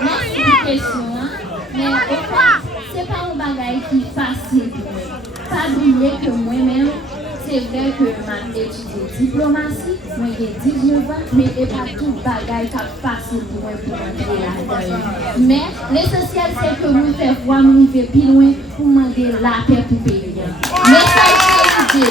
Merci pour la question. Mais c'est pas un bagage qui est facile pour moi. Pas oublier que moi-même, c'est vrai que j'ai étudié diplomatie, moi j'ai 19 ans, mais c'est pas tout bagage qui est facile pour moi pour entrer là-dedans. Mais l'essentiel, c'est que nous faisons voir nous vivre plus loin pour demander la paix pour payer. Mais ça, c'est étudié.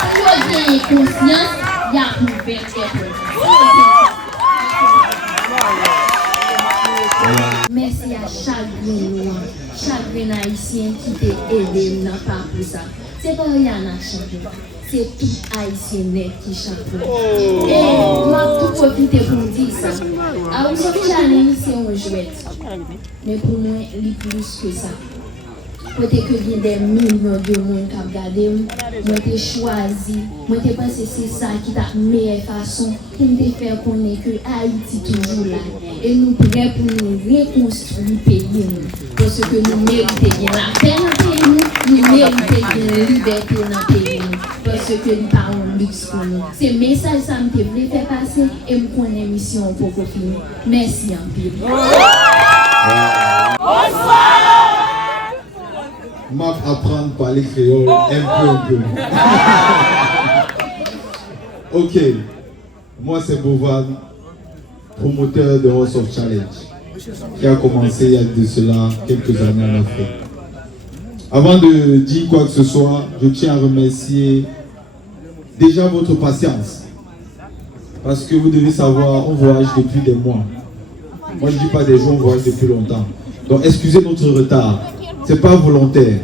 Si vous avez conscience, il y a pour faire quelque Merci à chaque haïtien qui t'a aidé dans le parcours ça. C'est pas rien à changer. C'est tout haïtien net qui change. Et moi, tout profiter pour dire ça. Alors, ce challenge, c'est un jouet. Mais pour moi, il est plus que ça. Peut-être que il y a des millions de monde qui ont regardé, moi j'ai choisi, moi j'ai pensé que c'est ça qui est la meilleure façon pour me faire connaître que Haïti est toujours là. Et nous prêts pour nous reconstruire le pays. Parce que nous méritons bien la paix dans le pays, nous méritons bien la liberté dans le pays. Parce que nous parlons de luxe pour nous. C'est le message que je voulais faire passer et je connais la mission pour finir. Merci en pile. Bonsoir! M'a apprendre à parler créole un peu. Ok, moi c'est Bovan, promoteur de House of Challenge, qui a commencé il y a de cela quelques années en Afrique. Avant de dire quoi que ce soit, je tiens à remercier déjà votre patience. Parce que vous devez savoir, on voyage depuis des mois. Moi je ne dis pas des jours, on voyage depuis longtemps. Donc excusez notre retard. Ce n'est pas volontaire.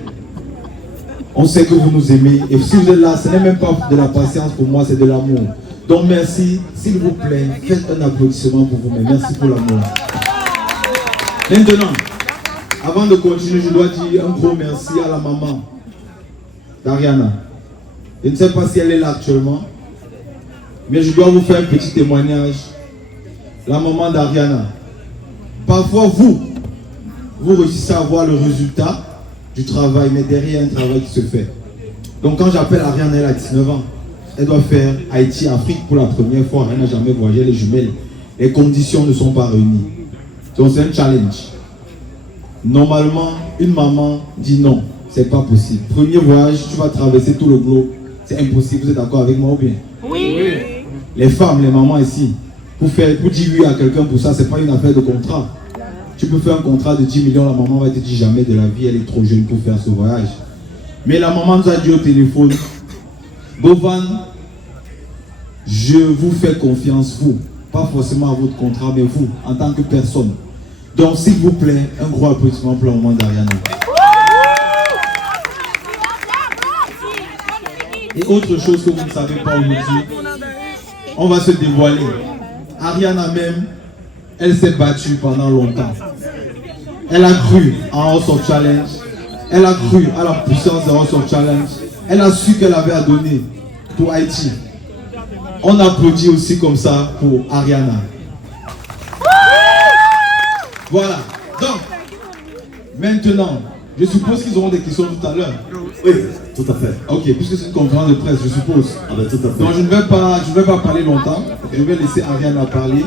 On sait que vous nous aimez. Et si vous êtes là, ce n'est même pas de la patience pour moi, c'est de l'amour. Donc merci, s'il vous plaît, faites un applaudissement pour vous-même. Merci pour l'amour. Maintenant, avant de continuer, je dois dire un gros merci à la maman d'Ariana. Je ne sais pas si elle est là actuellement, mais je dois vous faire un petit témoignage. La maman d'Ariana. Parfois, vous réussissez à voir le résultat du travail, mais derrière un travail qui se fait. Donc quand j'appelle Ariane, elle a 19 ans. Elle doit faire Haïti-Afrique pour la première fois. Elle n'a jamais voyagé les jumelles. Les conditions ne sont pas réunies. Donc c'est un challenge. Normalement, une maman dit non, c'est pas possible. Premier voyage, tu vas traverser tout le globe. C'est impossible, vous êtes d'accord avec moi ou bien? Oui. Les femmes, les mamans ici, pour dire oui à quelqu'un pour ça, c'est pas une affaire de contrat. Tu peux faire un contrat de 10 millions, la maman va te dire jamais de la vie, elle est trop jeune pour faire ce voyage. Mais la maman nous a dit au téléphone, Bovan, je vous fais confiance, vous, pas forcément à votre contrat, mais vous, en tant que personne. Donc s'il vous plaît, un gros applaudissement pour la maman d'Ariana. Et autre chose que vous ne savez pas aujourd'hui, on va se dévoiler. Ariana même, elle s'est battue pendant longtemps. Elle a cru en House of Challenge. Elle a cru à la puissance de House of Challenge. Elle a su qu'elle avait à donner pour Haïti. On applaudit aussi comme ça pour Ariana. Voilà. Donc, maintenant, je suppose qu'ils auront des questions tout à l'heure. Oui, tout à fait. Ok, puisque c'est une conférence de presse, je suppose. Ah ben, tout à fait. Donc je ne vais pas parler longtemps. Je vais laisser Ariana parler.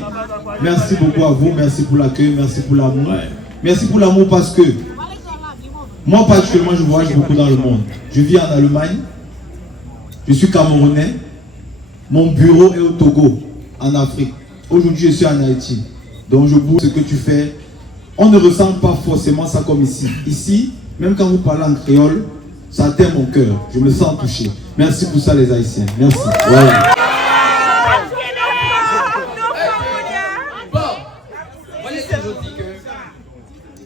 Merci beaucoup à vous, merci pour l'accueil, merci pour l'amour. Ouais. Merci pour l'amour parce que moi particulièrement je voyage beaucoup dans le monde. Je vis en Allemagne, je suis Camerounais, mon bureau est au Togo, en Afrique. Aujourd'hui je suis en Haïti. Donc je bouge ce que tu fais. On ne ressent pas forcément ça comme ici. Ici, même quand vous parlez en créole, ça atteint mon cœur. Je me sens touché. Merci pour ça les Haïtiens. Merci. Voilà.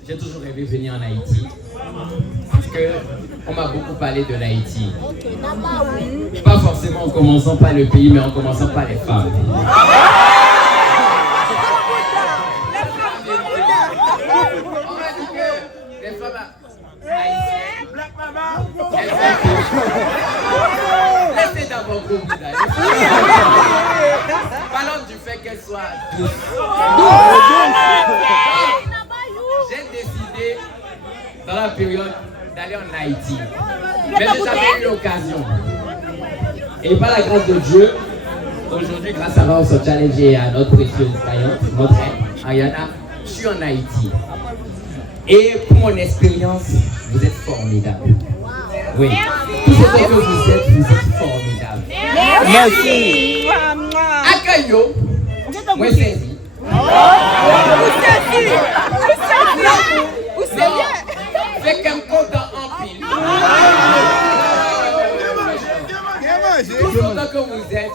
J'ai toujours rêvé de venir en Haïti parce qu'on m'a beaucoup parlé de l'Haïti. Pas forcément en commençant par le pays, mais en commençant par les femmes. On m'a dit que les femmes haïtiennes, laissez d'abord beaucoup d'ailleurs. Parlons du fait qu'elles soient douces. J'ai décidé dans la période d'aller en Haïti, mais je n'avais eu l'occasion. Et par la grâce de Dieu, Aujourd'hui, grâce à House of Challenge et à notre précieuse gagnante, notre reine, Ariana, je suis en Haïti. Et pour mon expérience, vous êtes formidable. Oui. Tout ce que vous êtes formidable. Merci. Accueillons. Moi, c'est dit. Vous savez. Fait qu'un content en pile. Tout content que vous êtes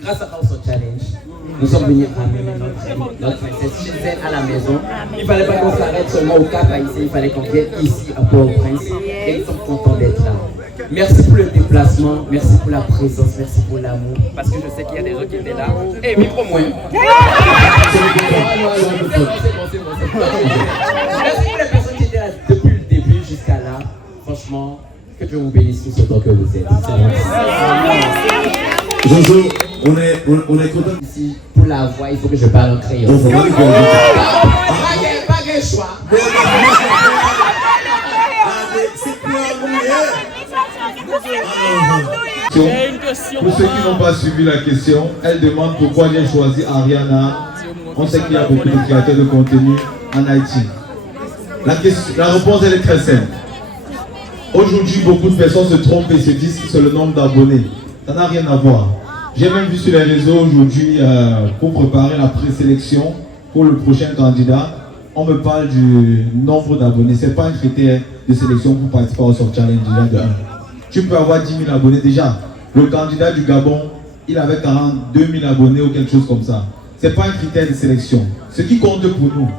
grâce à House of Challenge, nous sommes venus ramener notre princesse chez elle à la maison. Il ne fallait pas qu'on s'arrête seulement au Cap Haïtien, il fallait qu'on vienne ici à Port-au-Prince. Et ils sont contents d'être là. Merci pour le déplacement, merci pour la présence, merci pour l'amour. Parce que je sais qu'il y a des gens qui étaient là. Et micro moins. C'est bon. Merci pour les personnes qui étaient là depuis le début jusqu'à là. Franchement, que Dieu vous bénisse tous autant que vous êtes. Jojo, on est content. Ici, pour la voix, il faut que je parle en crayon. On va Pas de choix. Pour ceux qui n'ont pas suivi la question, elle demande pourquoi j'ai choisi Ariana. On sait qu'il y a beaucoup de créateurs de contenu en Haïti. La réponse elle est très simple. Aujourd'hui, beaucoup de personnes se trompent et se disent que c'est le nombre d'abonnés. Ça n'a rien à voir. J'ai même vu sur les réseaux aujourd'hui, pour préparer la présélection pour le prochain candidat, on me parle du nombre d'abonnés. Ce n'est pas un critère de sélection pour participer au Soft Challenge déjà de 1. Tu peux avoir 10 000 abonnés déjà. Le candidat du Gabon, il avait 42 000 abonnés ou quelque chose comme ça. Ce n'est pas un critère de sélection. Ce qui compte pour nous,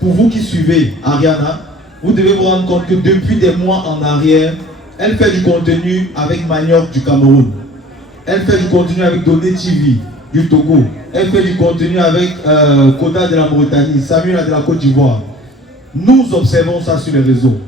pour vous qui suivez Ariana, vous devez vous rendre compte que depuis des mois en arrière, elle fait du contenu avec Manioc du Cameroun. Elle fait du contenu avec Donné TV du Togo. Elle fait du contenu avec Koda de la Mauritanie, Samuel de la Côte d'Ivoire. Nous observons ça sur les réseaux.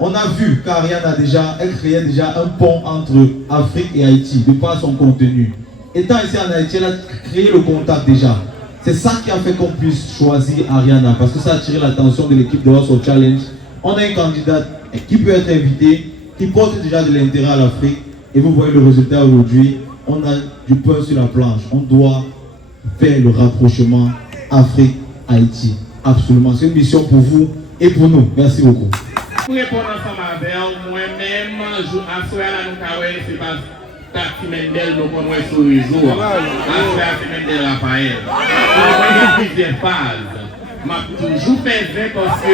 On a vu qu'Ariana elle créait déjà un pont entre Afrique et Haïti, de par son contenu. Étant ici en Haïti, elle a créé le contact déjà. C'est ça qui a fait qu'on puisse choisir Ariana, parce que ça a attiré l'attention de l'équipe de House of Challenge. On a un candidat qui peut être invité, qui porte déjà de l'intérêt à l'Afrique. Et vous voyez le résultat aujourd'hui, on a du pain sur la planche. On doit faire le rapprochement Afrique-Haïti. Absolument. C'est une mission pour vous et pour nous. Merci beaucoup. Pour répondre ensemble avec moi-même, à ce là nous c'est pas Tati Mendel, nous connaissons sur les jours. À ce Tati Mendel Raphaël. Il y a plusieurs phases. Je toujours fait parce que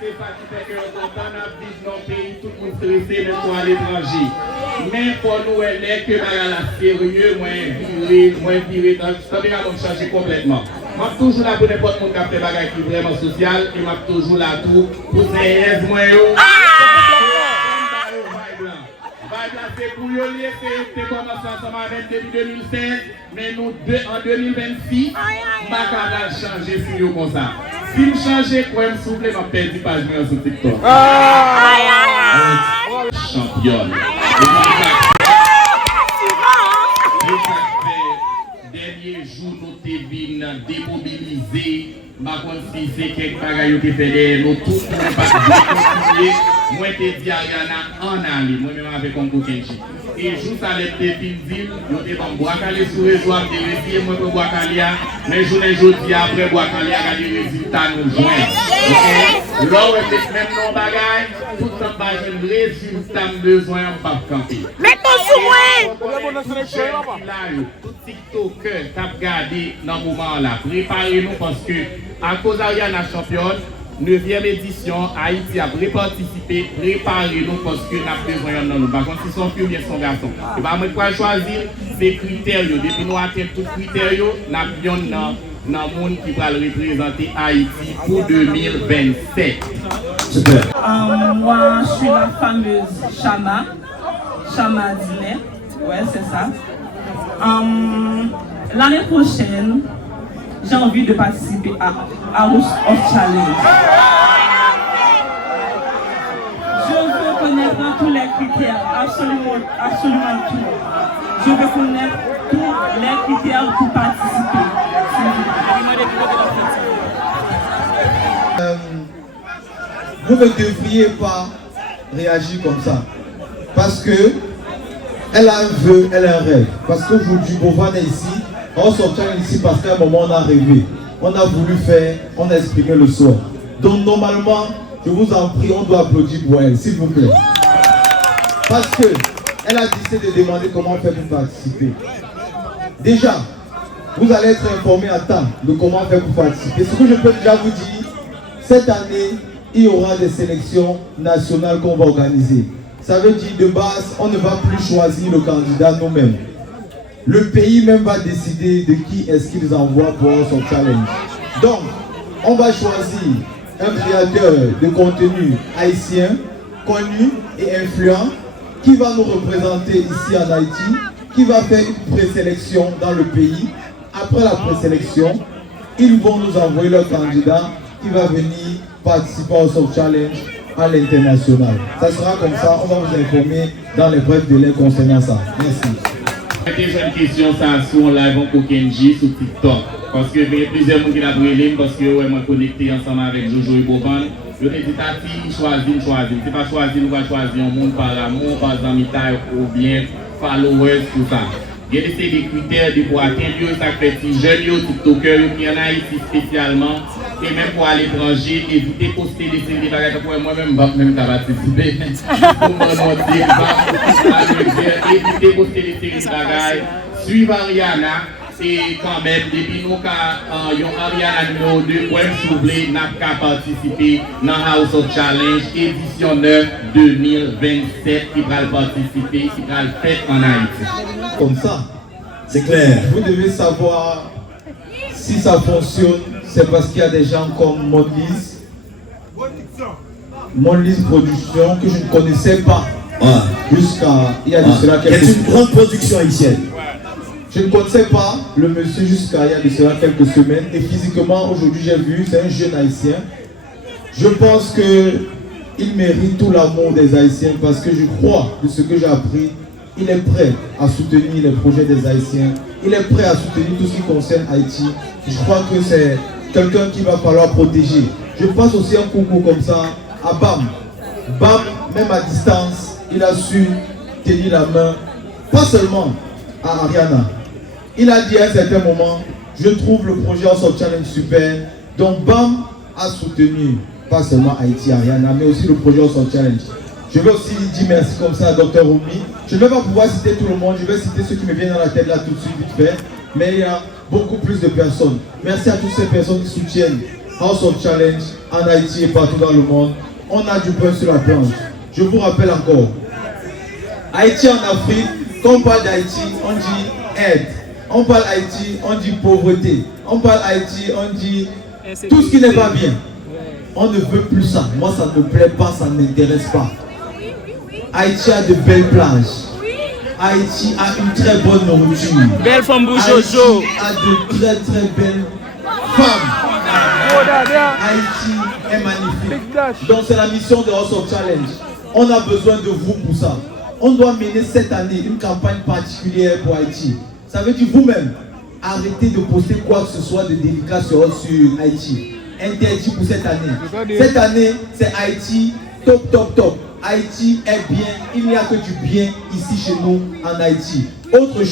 c'est ça qui fait que quand on a vivre dans le pays, tout le monde stressé, même pour à l'étranger. Mais pour nous, elle est que la sérieux, moins viré, ça veut dire qu'on change complètement. Je suis toujours là pour n'importe qui qui a fait des choses qui sont vraiment sociales et je suis toujours là pour ces moi. C'est pour y aller, c'est commencé ensemble avec depuis 2016, mais nous, en 2026, je vais changer sur eux comme ça. Si je change, je vais me souffler, je vais perdre une page sur TikTok. Championne. Dernier jour, nous t'es démobilisés. Par contre, si c'est quelque chose qui fait des nous tous, moi, je dis à Ariana en aller, moi-même avec un Kenji. Et juste à l'aide des villes, nous devons boire calé sur les oies, des résultats, moi, pour boire calé, mais je ne dis après boire calé, des résultats nous joindre. Là, même nos bagages, tout le temps, j'ai un résultat besoin en pas camper. Mettons sur moi! Tout TikToker qui a regardé dans ce moment-là, préparez-nous parce que, à cause d'Ariana championne, 9e édition, Haïti a participé, préparez-nous parce que nous avons besoin de nous. Par contre, si son fille ou bien son garçon, et bien, moi, je choisir ces critères. Depuis nous atteignons tous les critères, nous avons dans le monde qui va représenter Haïti pour 2027. Super. Moi, je suis la fameuse Chama Dinet. Ouais, c'est ça. L'année prochaine, j'ai envie de participer à House of Challenge. Je veux connaître tous les critères, absolument tout. Je veux connaître tous les critères pour participer. Vous ne devriez pas réagir comme ça. Parce que elle a un vœu, elle a un rêve. Parce qu'aujourd'hui, Bovan est ici. On sortit ici parce qu'à un moment, on a rêvé. On a voulu faire, on a exprimé le soir. Donc normalement, je vous en prie, on doit applaudir pour elle, s'il vous plaît. Parce que elle a décidé de demander comment faire pour participer. Déjà, vous allez être informé à temps de comment faire pour participer. Ce que je peux déjà vous dire, cette année, il y aura des sélections nationales qu'on va organiser. Ça veut dire de base, on ne va plus choisir le candidat nous-mêmes. Le pays même va décider de qui est-ce qu'il envoie pour son challenge. Donc, on va choisir un créateur de contenu haïtien, connu et influent, qui va nous représenter ici en Haïti, qui va faire une présélection dans le pays. Après la présélection, ils vont nous envoyer leur candidat qui va venir participer au Soft Challenge à l'international. Ça sera comme ça, on va vous informer dans les brefs délais concernant ça. Merci. J'ai une question sur un live en Kokenji sur TikTok. Parce que il y a plusieurs gens qui l'ont brûlé parce que moi connecté ensemble avec Jojo et Bovan. Je dis Tati, choisis. C'est pas choisir, nous va choisir un monde par amour, par amitié ou bien followers, tout ça. Il y a des critères pour atteindre ça fait si jeunes, TikTokers qui en a ici spécialement. Et même pour à l'étranger, éviter de poster des séries de bagages pour moi-même, même participer. Pour moi, éviter de poster des séries de bagages. Suivre Ariana, c'est quand même, depuis nous, quand Ariana numéro 2, pour s'il vous plaît, n'a pas participé dans House of Challenge, édition 9 2027, qui va participer, qui va le faire en Haïti. Comme ça, C'est clair. vous devez savoir si ça fonctionne. C'est parce qu'il y a des gens comme Monlise Production que je ne connaissais pas jusqu'à il y a de cela quelques C'est une grande production haïtienne. Je ne connaissais pas le monsieur jusqu'à il y a de cela quelques semaines et physiquement aujourd'hui j'ai vu, c'est un jeune haïtien. Je pense qu'il mérite tout l'amour des haïtiens parce que je crois de ce que j'ai appris, il est prêt à soutenir les projets des haïtiens, il est prêt à soutenir tout ce qui concerne Haïti. Je crois que c'est quelqu'un qu'il va falloir protéger. Je passe aussi un coucou comme ça à Bam. Bam, même à distance, il a su tenir la main, pas seulement à Ariana. Il a dit à un certain moment, je trouve le projet House of Challenge super. Donc Bam a soutenu, pas seulement Haïti, Ariana, mais aussi le projet House of Challenge. Je vais aussi dire merci comme ça à Dr Oumi. Je ne vais pas pouvoir citer tout le monde, je vais citer ceux qui me viennent dans la tête là tout de suite, vite fait. Mais il y a beaucoup plus de personnes. Merci à toutes ces personnes qui soutiennent House of Challenge en Haïti et partout dans le monde. On a du pain sur la planche. Je vous rappelle encore, Haïti en Afrique, quand on parle d'Haïti, on dit aide. On parle Haïti, on dit pauvreté. On parle Haïti, on dit tout ce qui n'est pas bien. On ne veut plus ça. Moi, ça ne me plaît pas, ça ne m'intéresse pas. Haïti a de belles plages. Haïti a une très bonne nourriture. Belle femme Haïti a de très très belles femmes. Haïti est magnifique. Donc c'est la mission de House of Challenge. On a besoin de vous pour ça. On doit mener cette année une campagne particulière pour Haïti. Ça veut dire vous-même, arrêtez de poster quoi que ce soit de délicat sur Haïti. Interdit pour cette année. Cette année, c'est Haïti, top. Haïti est bien, il n'y a que du bien ici chez nous en Haïti. Autre chose.